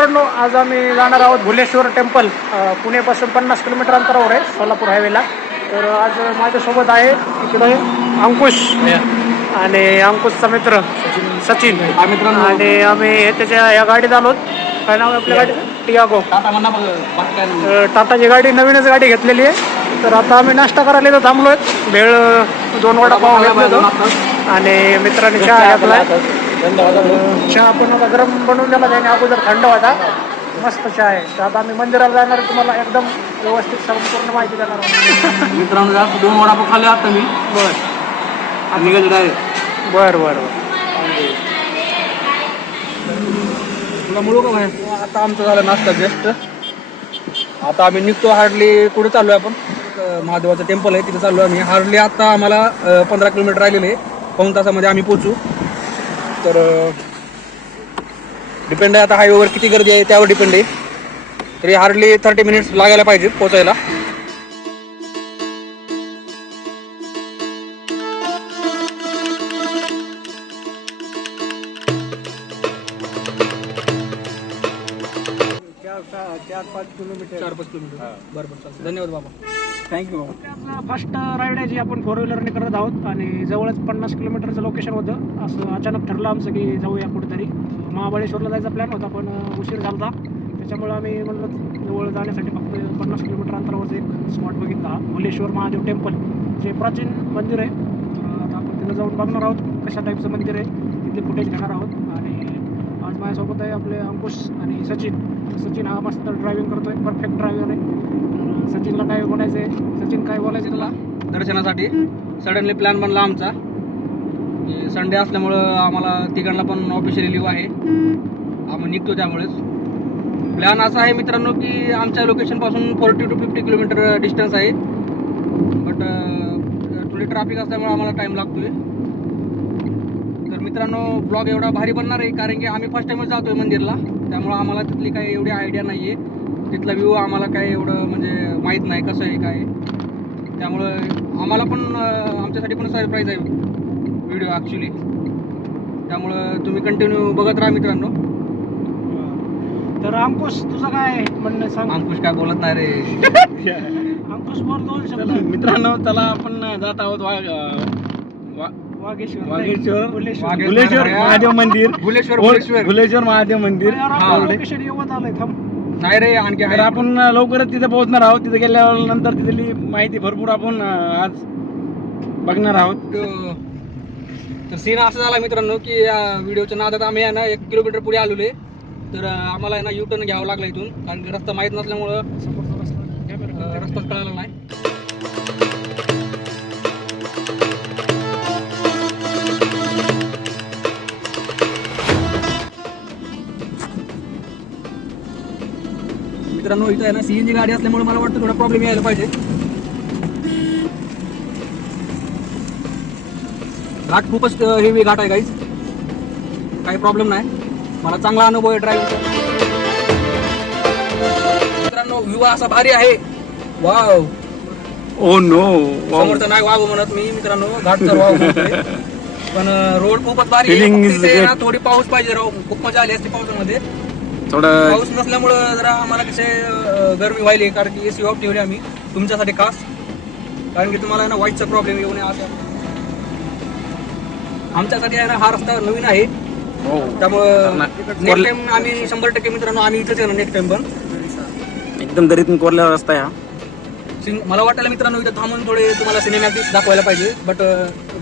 मित्रांनो आज आम्ही जाणार आहोत भुलेश्वर टेम्पल अ, पुण्यापासून पन्नास किलोमीटर अंतरावर आहे सोलापूर हायवेला. तर आज माझ्यासोबत आहे इकडे अंकुश आणि अंकुशचा मित्र सचिन. आणि आम्ही हे त्याच्या या गाडीत आलोत. काय नाव आपल्या गाडी टियागो. टाटाची गाडी नवीनच गाडी घेतलेली आहे. तर आता आम्ही नाश्ता करायला इथं थांबलोय. भेळ अ, दोन वडापाव घेतले होतो आणि मित्रांनी चहा चहा पण आता गरम बनवून दिला त्याने अगोदर थंड होता मस्त चहा आहे. तर आता आम्ही मंदिराला जाणार. तुम्हाला एकदम व्यवस्थित संपूर्ण माहिती देणार आहोत. मित्रांनो जास्त दोन वडापाव खाल्ले आता मी. बर. निघायचं डायरेक्ट बर बर बर. तुला मुळू का बाहेर आता आमचं झालं नाश्ता बेस्ट आता आम्ही निघतो हार्डली कुठे चाललो आहे आपण महादेवाचं टेम्पल आहे तिथे चाललो आम्ही. हार्डली आता आम्हाला पंधरा किलोमीटर राहिलेले आहे. पाऊन तासामध्ये आम्ही पोचू तर डिपेंड आहे आता हायवेवर किती गर्दी आहे त्यावर डिपेंड आहे. तरी हार्डली थर्टी मिनिट्स लागायला पाहिजे पोचायला चार पाच किलोमीटर. चार पाच किलोमीटर. बरं बरं चालतं धन्यवाद बाबा. थँक्यू फर्स्ट राईड आहे जी आपण फोर व्हीलरने करत आहोत आणि जवळच पन्नास किलोमीटरचं लोकेशन होतं. असं अचानक ठरलं आमचं की जाऊया कुठेतरी. महाबळेश्वरला जायचा प्लॅन होता पण उशीर झाला होता त्याच्यामुळे आम्ही म्हणलं जवळ जाण्यासाठी फक्त पन्नास किलोमीटर अंतरावरचं एक स्पॉट बघितला भुलेश्वर महादेव टेम्पल जे प्राचीन मंदिर आहे. तर आता आपण तिथं जाऊन बघणार आहोत कशा टाईपचं मंदिर आहे. तिथले फुटेज घेणार आहोत. आणि आज माझ्यासोबत आहे आपले अंकुश आणि सचिन. सचिन हा मस्त ड्रायव्हिंग आहे परफेक्ट ड्रायव्हर आहे. सचिनला काय बोलायचं आहे सचिन काय बोलायचं तुला दर्शनासाठी. सडनली प्लॅन बनला आमचा. म्हणजे की संडे असल्यामुळं आम्हाला तिघांना पण ऑफिशियली लिव्ह आहे. आम्ही निघतो त्यामुळेच. प्लॅन असा आहे मित्रांनो की आमच्या लोकेशनपासून forty two fifty kilometre distance आहे. बट थोडी ट्रॅफिक असल्यामुळे आम्हाला टाईम लागतोय. तर मित्रांनो ब्लॉग एवढा भारी बनणार आहे कारण की आम्ही फर्स्ट टाइमच जातोय मंदिरला. त्यामुळं आम्हाला तिथली काही एवढी आयडिया नाही आहे तिथला व्ह्यू आम्हाला काय एवढं म्हणजे माहीत नाही कसं आहे काय. त्यामुळं आम्हाला पण आमच्यासाठी पण सरप्राईज आहे व्हिडिओ ॲक्च्युली त्यामुळं तुम्ही कंटिन्यू बघत राहा मित्रांनो. तर अंकुश तुझं काय म्हणणं सांग? अंकुश काय बोलत नाही रे. अंकुश बोल दोन शब्द. मित्रांनो त्याला आपण जात आहोत वाघ वा- वागेश्वर महादेव मंदिर. भुलेश्वर भुलेश्वर महादेव मंदिर. हा. लोकेशन येवत आलंय थांब. नाही रे आणखी तर. आपण लवकरच तिथे पोहोचणार आहोत. तिथे गेल्यानंतर तिथली माहिती भरपूर आपण अं, आज बघणार आहोत. तर सीन असा झाला मित्रांनो की या व्हिडिओच्या नादात आम्ही आहे ना एक किलोमीटर पुढे आलेलो तर अं, आम्हाला आहे ना यू टर्न घ्यावा लागला इथून. कारण की रस्ता माहीत नसल्यामुळं अं, रस्ताच कळाला नाही. मित्रांनो इथं आहे ना सीएनजी गाडी असल्यामुळे मला वाटतं थोडा प्रॉब्लेम यायला पाहिजे. घाट खूपच हेवी घाट आहे गाईज काही प्रॉब्लेम नाही. मला चांगला अनुभव आहे ड्रायव्हिंगचा मित्रांनो व्ह्यू असा भारी आहे. वाव ओ नो समोरचा नाही वाव म्हणत मी मित्रांनो. घाटचा वाव म्हणतोय. पण रोड खूपच भारी आहे. थोडी पाऊस पाहिजे राव. खूप मजा आली असते पावसामध्ये. थोडं पाऊस नसल्यामुळं जरा आम्हाला कसे गरमी व्हायली कारण की एसी ऑफ ठेवली आम्ही. तुमच्यासाठी खास. कारण की तुम्हाला ना वाईटचा प्रॉब्लेम येऊ नये असं. आमच्यासाठी आहे ना हा रस्ता नवीन आहे. हो. त्यामुळं नेक्स्ट टाइम आम्ही शंभर टक्के मित्रांनो आम्ही इथेच येणार नेक्स्ट टाइम पण. एकदम दरीतून कोरलेला रस्ता आहे हा. सिंग- मला वाटायला मित्रांनो इथं थांबून थोडे तुम्हाला सिनेमॅटिक्स दाखवायला पाहिजे. बट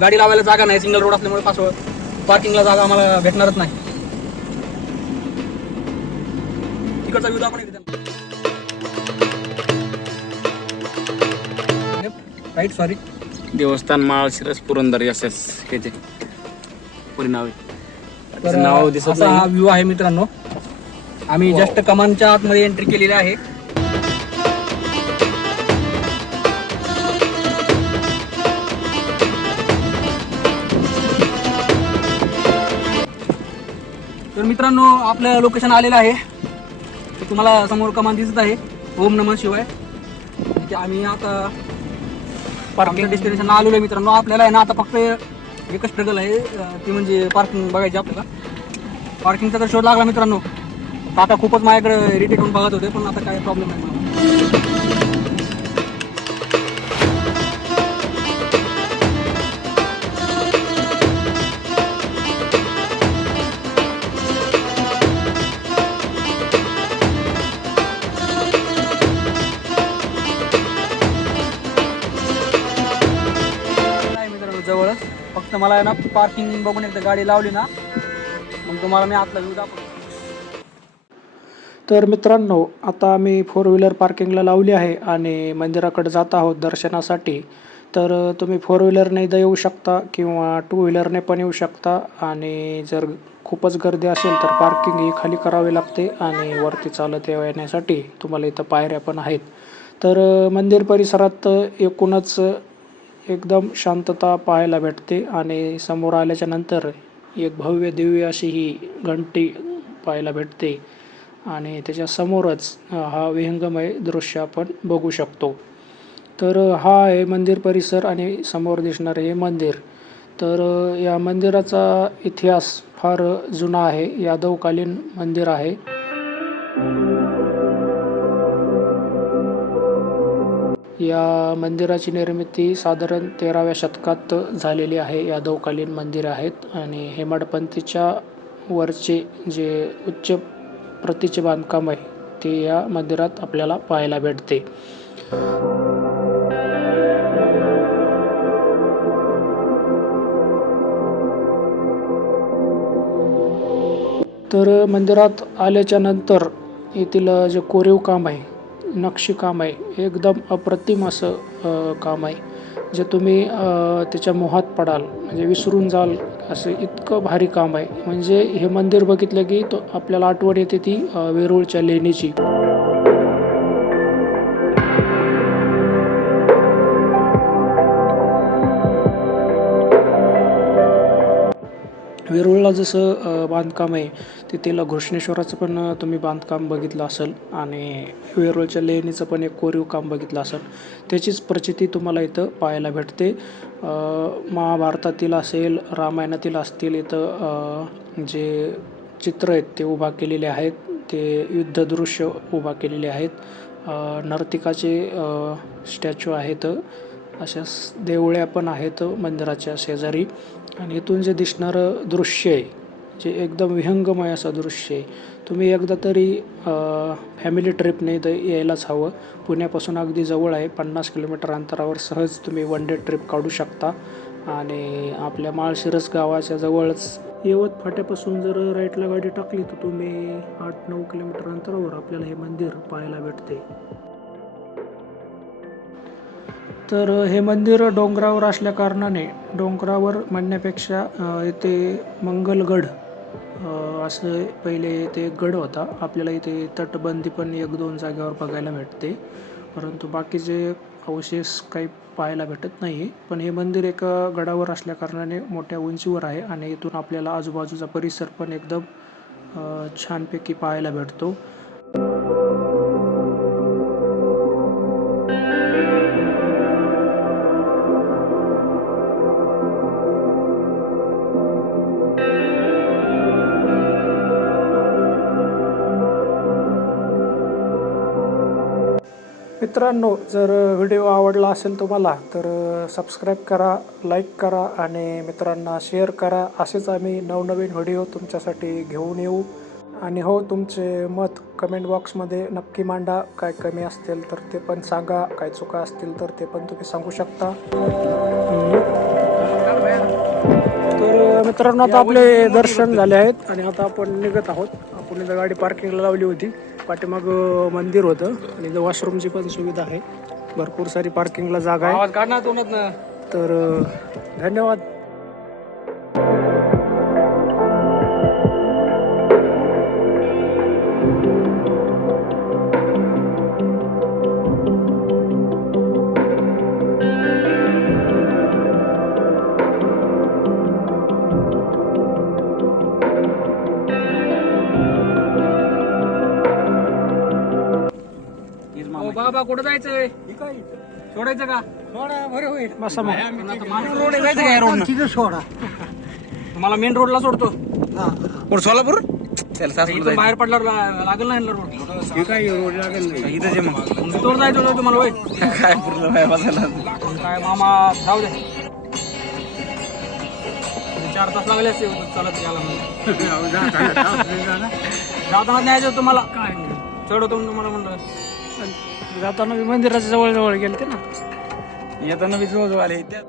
गाडी लावायला जागा नाही सिंगल रोड असल्यामुळे पास पार्किंगला जागा आम्हाला भेटणारच नाही. तिकडचा व्ह्यू दाखवा राईट सॉरी देवस्थान माळशिरस पुरंदर असेच ह्याचे पुरी नाव आहे. त्याचं नाव दिसत हा व्ह्यू आहे मित्रांनो. आम्ही जस्ट कमानच्या आतमध्ये एंट्री केलेली आहे. तर मित्रांनो आपलं लोकेशन आलेलं आहे. ते तुम्हाला समोर कमान दिसत आहे. ओम नमः शिवाय. इथे आम्ही आता पार्किंग डेस्टिनेशन आलेलो आहे मित्रांनो. आपल्याला आहे ना आता फक्त एकच स्ट्रगल आहे ती म्हणजे पार्किंग बघायची आपल्याला. पार्किंगचा तर शोध लागला मित्रांनो. काका खूपच माझ्याकडे इरिटेट होऊन बघत होते पण आता काय प्रॉब्लेम नाही फक्त मला आहे ना पार्किंग बघून एकदा गाडी लावली ना मग तुम्हाला मी आतला व्ह्यू दाखवतो. तर मित्रांनो आता आम्ही फोर व्हीलर पार्किंगला लावली आहे आणि मंदिराकडे जात आहोत दर्शनासाठी. तर तुम्ही फोर व्हीलरने इथं येऊ शकता किंवा टू व्हीलरने पण येऊ शकता. आणि जर खूपच गर्दी असेल तर पार्किंग ही खाली करावी लागते आणि वरती चालत येण्यासाठी तुम्हाला इथं पायऱ्या पण आहेत. तर मंदिर परिसरात एकूणच एकदम शांतता पाहायला भेटते आणि समोर आल्याच्यानंतर एक भव्य दिव्य अशी ही घंटी पाहायला भेटते. आणि त्याच्यासमोरच हा विहंगमय दृश्य आपण बघू शकतो. तर हा आहे मंदिर परिसर आणि समोर दिसणारे हे मंदिर. तर या मंदिराचा इतिहास फार जुना आहे. यादवकालीन मंदिर आहे. या मंदिराची निर्मिती साधारण तेराव्या शतकात झालेली आहे. यादवकालीन मंदिर आहेत आणि हेमाडपंथीच्या वरचे जे उच्च प्रतीचे बांधकाम आहे ते या मंदिरात आपल्याला पाहायला भेटते. तर मंदिरात आल्याच्यानंतर येथील जे कोरीव काम आहे नक्षीकाम आहे एकदम अप्रतिम असं काम आहे जे तुम्ही त्याच्या मोहात पडाल म्हणजे विसरून जाल असं इतकं भारी काम आहे म्हणजे हे मंदिर बघितलं की तो आपल्याला आठवण येते ती वेरूळच्या लेणीची. वेरूळला जसं बांधकाम आहे तिथेला घृष्णेश्वराचं पण तुम्ही बांधकाम बघितलं असेल आणि वेरूळच्या लेणीचं पण एक कोरीव काम बघितलं असेल. त्याचीच प्रचिती तुम्हाला इथं पाहायला भेटते. महाभारतातील असेल रामायणातील असतील इथं जे चित्र आहेत ते उभा केलेले आहेत. ते युद्धदृश्य उभा केलेले आहेत. नर्तिकाचे स्टॅच्यू आहेत. अशा देवळ्या पण आहेत मंदिराच्या शेजारी. आणि इथून जे दिसणारं दृश्य आहे जे एकदम विहंगमय असं दृश्य आहे तुम्ही एकदा तरी फॅमिली ट्रिपने तर यायलाच हवं. पुण्यापासून अगदी जवळ आहे पन्नास किलोमीटर अंतरावर सहज तुम्ही वन डे ट्रिप काढू शकता. आणि आपल्या माळशिरस गावाच्या जवळच यवत फाट्यापासून जर राईटला गाडी टाकली तर तुम्ही आठ नऊ किलोमीटर अंतरावर आपल्याला हे मंदिर पाहायला भेटते. तर हे मंदिर डोंगरावर असल्याकारणाने डोंगरावर म्हणण्यापेक्षा येथे मंगलगड असं पहिले ते एक गड होता. आपल्याला इथे तटबंदी पण एक दोन जागेवर बघायला भेटते. परंतु बाकीचे अवशेष काही पाहायला भेटत नाही. पण हे मंदिर एका गडावर असल्याकारणाने मोठ्या उंचीवर आहे आणि इथून आपल्याला आजूबाजूचा परिसर पण एकदम छानपैकी पाहायला भेटतो. मित्रांनो जर व्हिडिओ आवडला असेल तुम्हाला तर सबस्क्राईब करा लाईक करा आणि मित्रांना शेअर करा. असेच आम्ही नवनवीन व्हिडिओ तुमच्यासाठी घेऊन येऊ. आणि हो तुमचे मत कमेंट बॉक्समध्ये नक्की मांडा. काय कमी असतील तर ते पण सांगा. काय चुका असतील तर ते पण तुम्ही सांगू शकता. तर मित्रांनो आता आपले दर्शन झाले आहेत आणि आता आपण निघत आहोत. आपण गाडी पार्किंगला लावली होती. पाठीमाग मंदिर होतं. आणि इथं वॉशरूमची पण सुविधा आहे. भरपूर सारी पार्किंगला जागा आहे. तर धन्यवाद. बाबा कुठं जायचंय सोडायचं का? आता माणूस रोड जायचं तिथं सोडा. तुम्हाला मेन रोडला सोडतो. कोण सोलापूर? चल इथून बाहेर पडल्यावर ला- लागेल नाही रोड काय रोड लागेल नाही? इथं जे मग. तोड जायचं होतं तुम्हाला होय. काय बसायला काय मामा राहू दे. चार तास लागले असते चालत यायला म्हणजे जाताना न्यायचं होतं तुम्हाला. काय चढवतो तुम्हाला म्हणलं. जाताना मी मंदिराच्या जवळ जवळ गेलते ना. येताना बी जवळ आले. त्या